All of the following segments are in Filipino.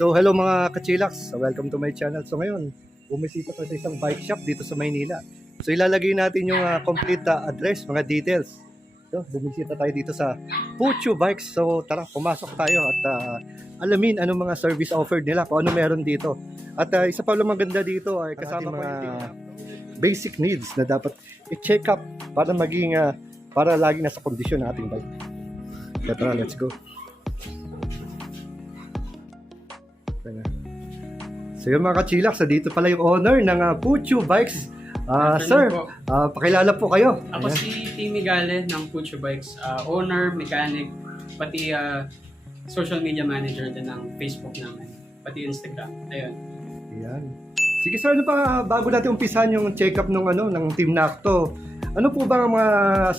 So hello mga ka-Chillax, welcome to my channel. So ngayon, bumisita ko sa isang bike shop dito sa Maynila. So ilalagay natin yung complete address, mga details. So bumisita tayo dito sa Puchu Bikes. So tara, pumasok tayo at alamin anong mga service offered nila, kung ano meron dito. At isa pa lang maganda dito ay kasama mga basic needs na dapat i-check up para maging para lagi nasa kondisyon ng ating bike. So tara, let's go. So yung mga ka-Chillax, dito pala yung owner ng Puchu Bikes. Sir, pakilala po kayo. Ako si Timmy Gale ng Puchu Bikes, owner, mechanic, pati social media manager din ng Facebook namin, pati Instagram. Ayun. Ayan. Sige sir, ano pa bago natin umpisan yung check-up ng team Nakto? Ano po ba ang mga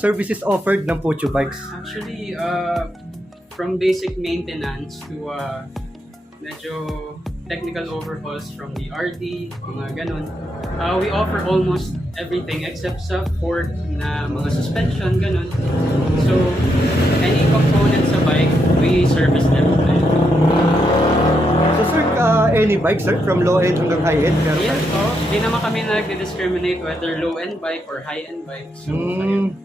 services offered ng Puchu Bikes? Actually, from basic maintenance to medyo technical overhauls from the RD, mga ganun. We offer almost everything except sa fork na mga suspension, ganun. So, any components sa bike, we service them. So sir, any bike sir, from low-end hanggang high-end? Yes, hindi naman kami nag-discriminate whether low-end bike or high-end bike. So, ayun.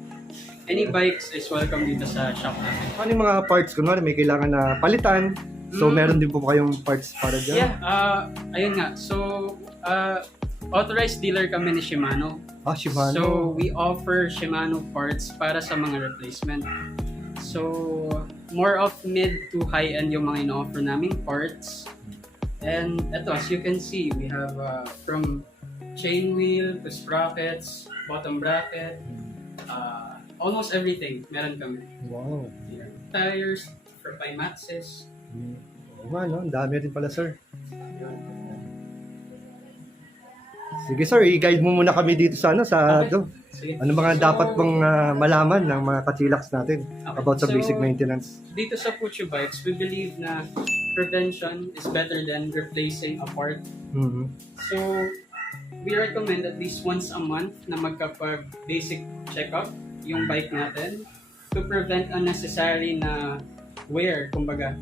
Any bikes is welcome dito sa shop natin. Ano yung mga parts, kunwari may kailangan na palitan? So, meron din po kayong parts para dyan? Yeah, ayun nga. So, authorized dealer kami ni Shimano. Shimano. So, we offer Shimano parts para sa mga replacement. So, more of mid to high-end yung mga ino-offer naming parts. And ito, as you can see, we have from chain wheel to sprockets, bottom bracket, almost everything meron kami. Wow. Yeah. Tires, for maxes. Ang dami rin pala sir. Sige sir, i-guide mo muna kami dito sa Okay. ano mga dapat bang malaman ng mga ka-Chillax natin about sa basic maintenance. Dito sa Puchu Bikes, we believe na prevention is better than replacing a part. So, we recommend at least once a month na magkapag-basic check-up yung bike natin to prevent unnecessary na wear, kumbaga.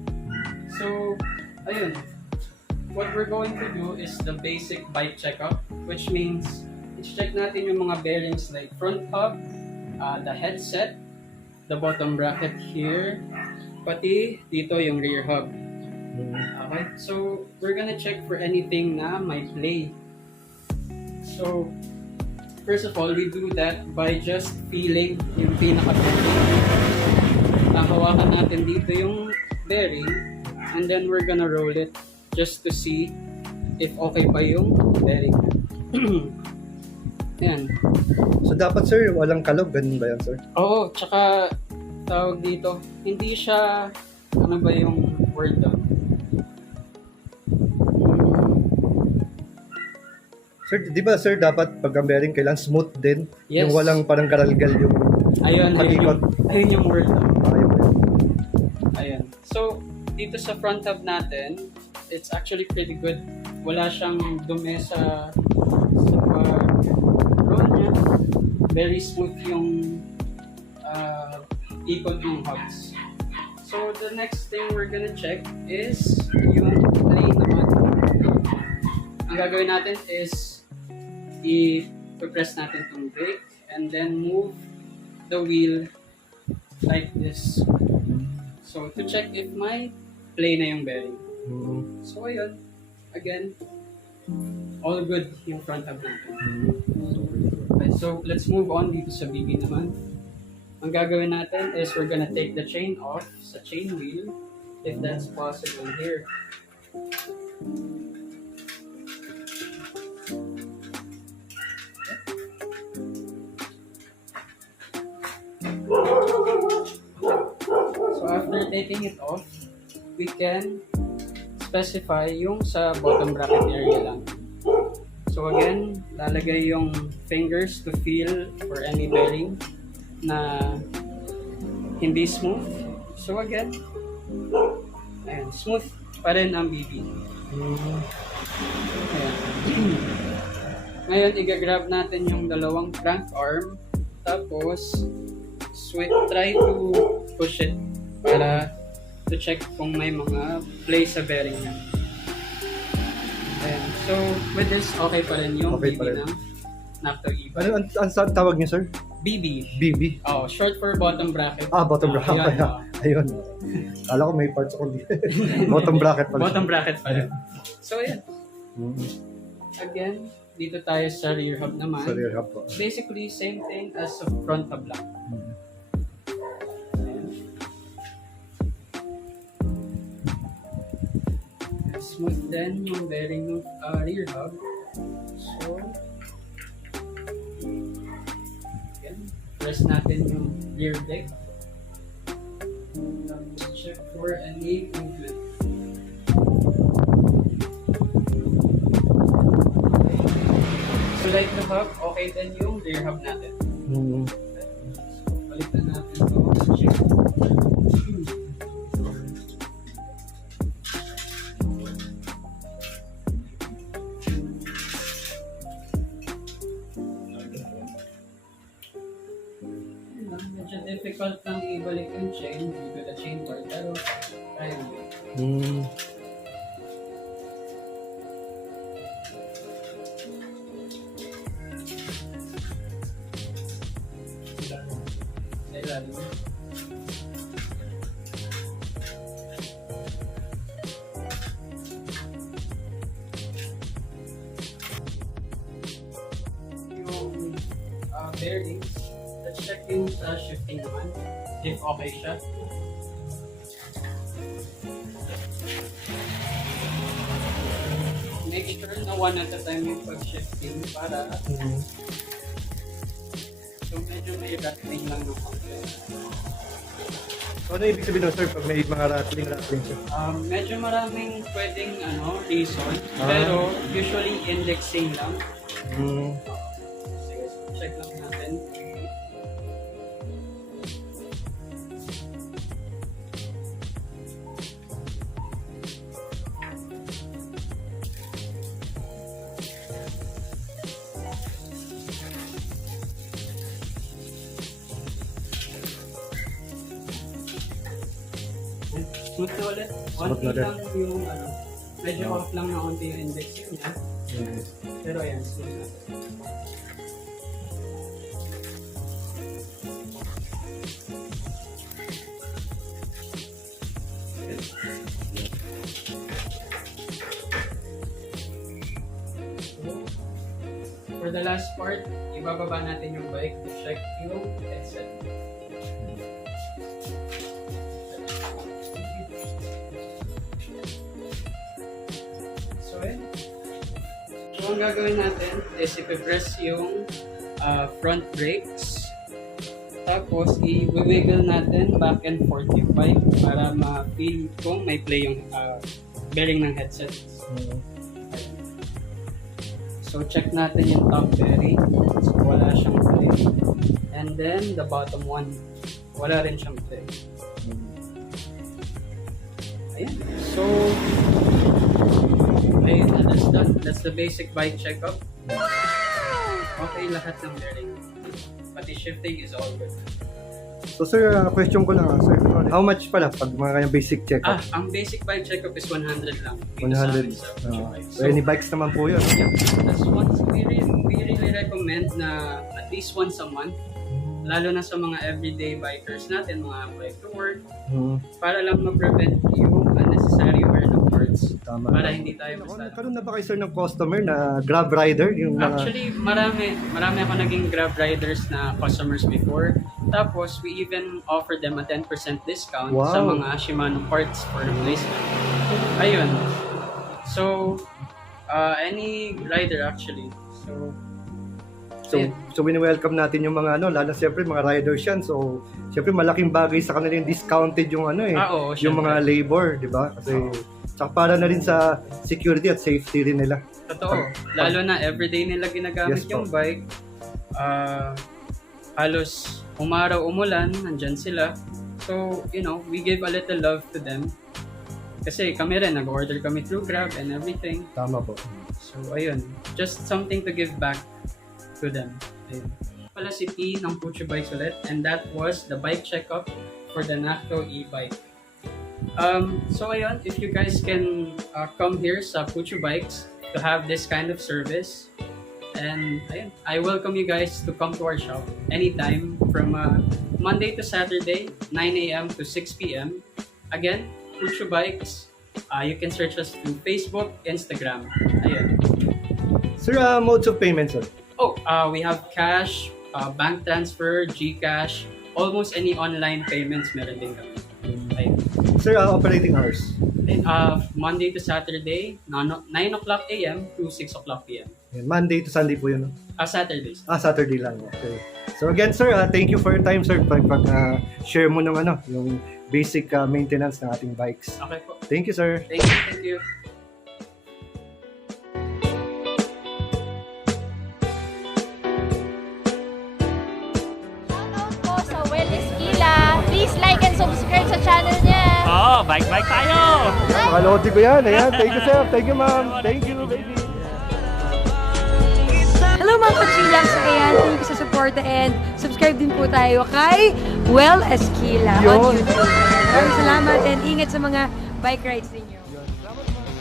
So, ayun. What we're going to do is the basic bike checkup, which means i-check natin yung mga bearings like front hub, the headset, the bottom bracket here, pati dito yung rear hub. Okay? So, we're gonna check for anything na may play. So, first of all, we do that by just feeling yung pinaka-bearing. Hawakan natin dito yung bearing, and then we're gonna roll it just to see if okay pa yung bearing. Ayan. So dapat sir, walang kalog, ganun ba yan sir? Oo, tsaka tawag dito, hindi siya, ano ba yung word doon? Sir, di ba sir, dapat pag ang bearing kailangan smooth din? Yes. Yung walang parang garalgal yung Ayun pag-ikot. yung word doon. Ayun. Ayan. So, dito sa front hub natin, it's actually pretty good. Wala siyang dumi sa roll niya. Very smooth yung ikot ng hubs. So, the next thing we're gonna check is yung play naman. Ang gagawin natin is i-press natin itong brake and then move the wheel like this. So, to check if may play na yung bearing. So, ayun. Again, all good yung front hub natin. Okay, so, let's move on dito sa BB naman. Ang gagawin natin is we're gonna take the chain off sa chain wheel if that's possible here. So after taking it off, we can specify yung sa bottom bracket area lang. So again, lalagay yung fingers to feel for any bearing na hindi smooth. So again, ayan, smooth pa rin ang BB. Ayan. Ngayon, i-grab natin yung dalawang crank arm, tapos try to push it para to check kung may mga play sa bearing niya. Ayan. So, with this, okay pa rin yung Okay pa BB rin. ng Nakto e-bike. Ano saan tawag niyo, sir? BB. BB? Oh, short for bottom bracket. Bottom bracket. Ayun, Ayun. Kala ko may parts ako dito. Bottom bracket pala. bottom bracket pa rin. So, ayan. Mhm. Again, dito tayo sa rear hub naman. Sa rear hub po. Basically, same thing as sa front hub lang. Mhm. Smooth din yung bearing ng rear hub. So, again, press natin yung rear brake. Tapos check for any movement. So like the hub, okay din yung rear hub natin. Mhm. So, balikan natin ito. Check. Medyo difficult lang ibalik yung chain due to the chain bar, pero kaya mo. Mhm. Sa ilalim. Yung bearings, let's check yung sa shifting naman, if okay siya. Make sure na one at a time yung pag-shifting para Mhm. so medyo may rattling lang ng konti. So, ano ibig sabihin nun, sir, pag may mga rattling siya? Medyo maraming pwedeng reason, Ah. pero usually indexing lang. Mhm. Sige, check lang natin. Smooth na ulit. Smooth Konti na ulit. lang yung medyo off lang na konti yung indexing niya. Mhm. Pero ayan, smooth na. For the last part, ibababa natin yung bike to check yung headset. So, so ang gagawin natin is ipipress yung front brakes. Tapos, i-wiggle natin back and forth yung bike para ma-feel kung may play yung bearing ng headset. Mhm. So, check natin yung top bearing. So, wala siyang play. And then, the bottom one, wala rin siyang play. Ayan. So, ayun na, that's done. That's the basic bike checkup. Okay, lahat ng bearing. Pati shifting is all good. So, sir, question ko lang, sir. How much pala pag mga kanyang basic check-up? Ang basic bike checkup is 100 lang. Dito 100. sa Puchu bike. So, any bikes naman po yun. Yeah, that's once we really recommend na at least once a month, lalo na sa mga everyday bikers natin, mga bike to work, Mhm. para lang ma-prevent yung unnecessary wear ng parts. Tama. Para hindi tayo basta. Nagkaroon na ba kayo, sir, ng customer na Grab rider? Yung mga... Actually, marami ako naging Grab riders na customers before. Tapos, we even offer them a 10% discount sa Wow. mga Shimano parts for replacement. Ayun. So, any rider actually. So wini-welcome natin yung mga lalo na siyempre mga riders yan. So, siyempre malaking bagay sa kanila yung discounted yung Oo, yung mga labor, di ba? Kasi tsaka para na rin sa security at safety rin nila. Totoo. Lalo na everyday nila ginagamit Yes, yung po. bike. Halos umaraw, umulan, nandyan sila. So, we give a little love to them. Kasi kami rin, nag-order kami through Grab and everything. Tama po. So, ayun. Just something to give back to them. Ayun. Pala si P ng Puchu Bikes ulit. And that was the bike checkup for the Nakto e-bike. So, ayun. If you guys can come here sa Puchu Bikes, to have this kind of service. And ayun, I welcome you guys to come to our shop anytime from Monday to Saturday, 9 a.m. to 6 p.m. Again, Puchu Bikes. You can search us through Facebook, Instagram. Ayun. Sir, modes of payment, sir? Oh, we have cash, bank transfer, GCash, almost any online payments meron din kami. Ayun. Sir, operating hours? And, Monday to Saturday, 9 o'clock a.m. to 6 o'clock p.m. Monday to Sunday po yun, no? Saturdays. Saturday lang. Okay. So again, sir, thank you for your time, sir, share mo ng yung basic maintenance ng ating bikes. Okay po. Thank you, sir. Thank you. Thank you. Shoutout po sa Esquila. Please like and subscribe sa channel niya. Bike tayo! Mga lodi ko yan. Ayan. Thank you, sir. Thank you, ma'am. Thank you, baby. Hello mga ka-Chillax! Ayan, thank you sa support and subscribe din po tayo kay Esquila on Yun. YouTube. Maraming salamat and ingat sa mga bike rides ninyo. Salamat, ma'am.